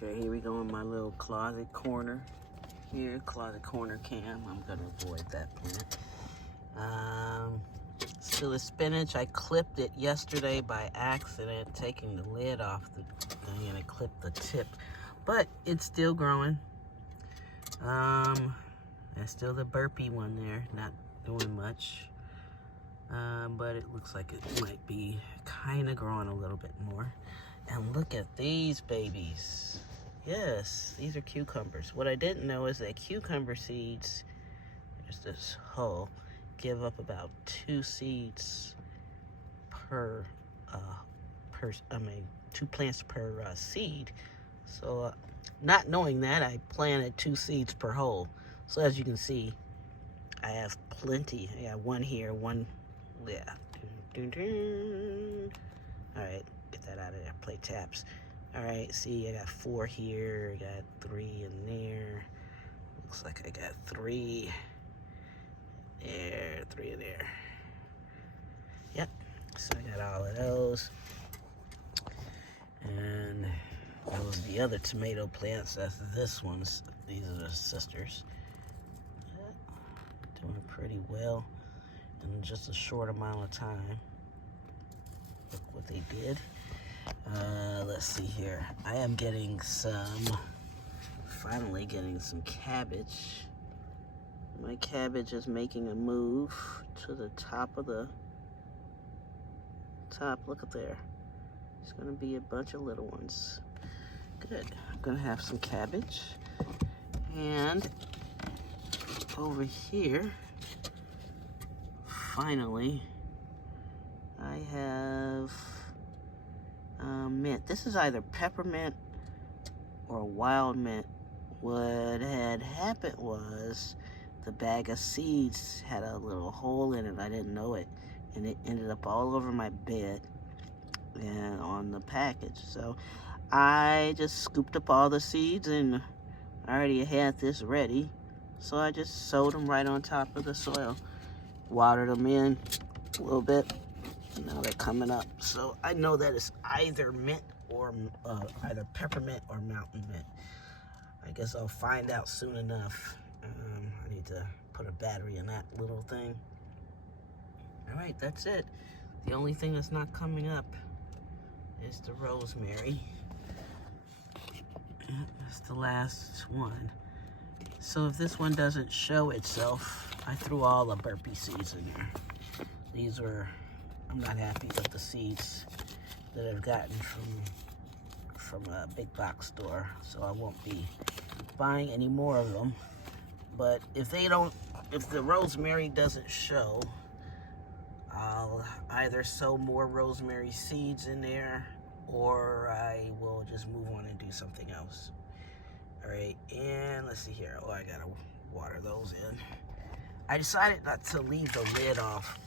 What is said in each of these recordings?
Okay, here we go in my little closet corner. Here, closet corner cam. I'm gonna avoid that plant. Still the spinach. I clipped it yesterday by accident, taking the lid off the thing, and it clipped the tip. But it's still growing. There's still the burpee one there, not doing much. But it looks like it might be kind of growing a little bit more. And look at these babies. Yes, these are cucumbers. What I didn't know is that cucumber seeds, there's this hull, give up about 2 seeds per 2 plants per seed. So not knowing that, I planted 2 seeds per hole. So as you can see, I have plenty. I got one here, one, yeah. All right, get that out of there, play taps. All right, see, I got 4 here, I got 3 in there. Looks like I got 3 there, 3 in there. Yep, so I got all of those. And those are the other tomato plants. That's this one's, these are the sisters. Doing pretty well in just a short amount of time. Look what they did. Let's see here. I am getting finally getting some cabbage. My cabbage is making a move to the top of the top. Look at there. It's gonna be a bunch of little ones. Good. I'm gonna have some cabbage. And over here, finally, I have mint. This is either peppermint or wild mint. What had happened was the bag of seeds had a little hole in it. I didn't know it, and it ended up all over my bed and on the package. So I just scooped up all the seeds, and I already had this ready. So I just sowed them right on top of the soil, watered them in a little bit, and now they're coming up. So I know that it's either mint or either peppermint or mountain mint. I guess I'll find out soon enough. I need to put a battery in that little thing. All right, that's it. The only thing that's not coming up is the rosemary. That's the last one. So if this one doesn't show itself, I threw all the burpee seeds in there. These were, I'm not happy with the seeds that I've gotten from a big box store, so I won't be buying any more of them. But if the rosemary doesn't show, I'll either sow more rosemary seeds in there, or I will just move on and do something else. All right, and let's see here. Oh, I gotta water those in. I decided not to leave the lid off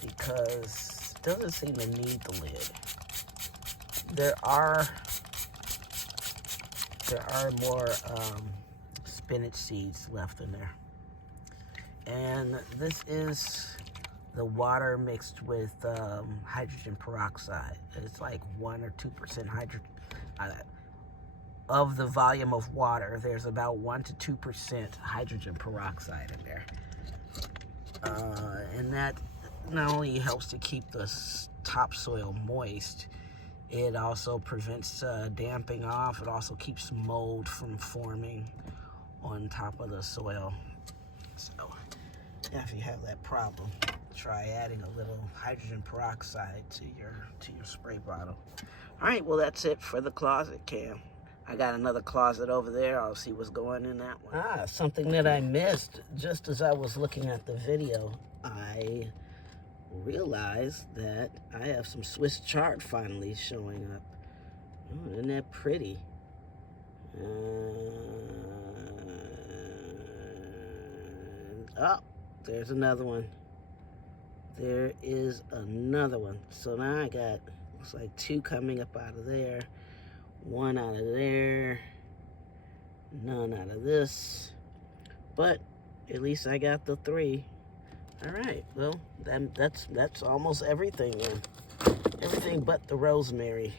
because it doesn't seem to need the lid. There are more spinach seeds left in there, and this is the water mixed with hydrogen peroxide. It's like 1 or 2% hydrogen. Of the volume of water, there's about 1 to 2% hydrogen peroxide in there. And that not only helps to keep the topsoil moist, it also prevents damping off. It also keeps mold from forming on top of the soil. So if you have that problem, try adding a little hydrogen peroxide to your spray bottle. All right, well, that's it for the closet cam. I got another closet over there. I'll see what's going in that one. Something that I missed just as I was looking at the video, I realized that I have some Swiss chard finally showing up. Oh, isn't that pretty? Oh, there's another one. There is another one. So now I got, looks like 2 coming up out of there, 1 out of there, none out of this. But at least I got the 3. All right, well, that's almost everything then. Everything everything but the rosemary.